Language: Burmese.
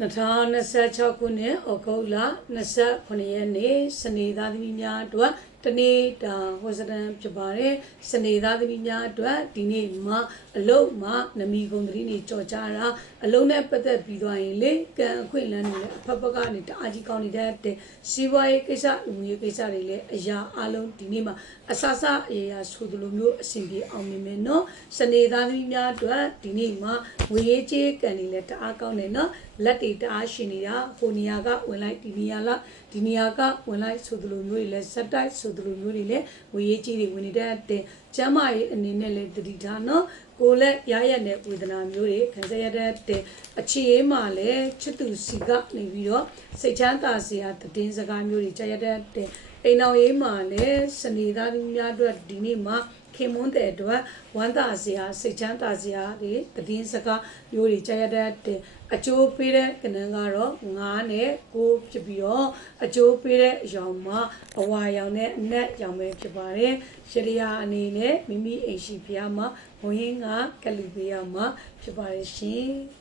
2026 ခုနှစ်ဩဂုတ်လ29ရက်နေ့စနေသားသမီးများအတွက်တနေ့တာဝဇဒံဖြစ်ပါတယ်စနေသားသမီးများအတွက်ဒီနေ့မှာအလုံးမှာနမီဂုံတရီနေကြော်ကြတာအလုံးနဲ့ပတ်သက်ပြီးသွားရင်လေကံအခွင့်အလမ်းတွေလည်းအဖက်ဖက်ကနေတအားကြီးကောင်းနေတဲ့စီးပွားရေးကိစ္စလူမှုရေးကိစ္စတွေလည်းအရာအလုံးဒီနေ့မှာအဆအအရာဆိုသလိုမျိုးအဆင်ပြေအောင်မြင်မယ်နော်စနေသားသမီးများအတွက်ဒီနေ့မှာဝေရေးကြေးကံတွေလည်းတအားကောင်းတယ်နော်လက်တွေတအားရှင်နေတာဟိုနေရာကဝင်လိုက်ဒီနေရာလားဒီနေရာကဝင်လိုက်ဆိုသလိုမျိုးတွေလည်းစက်တိုက်ဆိုသလိုမျိုးတွေလည်းဝေရေးကြီးတွေဝင်နေတဲ့ကျမ်းမာရေးအနေနဲ့လည်းတတိထားနော်ကိုလည်းရရတဲ့ဝေဒနာမျိုးတွေခံစားရတဲ့အခြေအေးမှလည်းချစ်သူစီကနေပြီးတော့စိတ်ချမ်းသာစရာတည်င်းစကားမျိုးတွေကြားရတဲ့အိမ်တော်ရေးမှလည်းစနေသားသမီးများအတွက်ဒီနေ့မှာခင်မွန်းတဲ့အတွက်ဝမ်းသာစရာစိတ်ချမ်းသာစရာတွေတည်င်းစကားမျိုးတွေကြားရတဲ့အကျိုးပေးတဲ့ကဏ္ဍကတော့9နဲ့9ဖြစ်ပြီးတော့အကျိုးပေးတဲ့အရောင်မှာအဝါရောင်နဲ့အနက်ရောင်ပဲဖြစ်ပါတယ်ရှရိယာအနေနဲ့မိမိအိမ်ရှိဖျားမှာဘုံရင်းကကလူပေးရမှာဖြစ်ပါတယ်ရှင်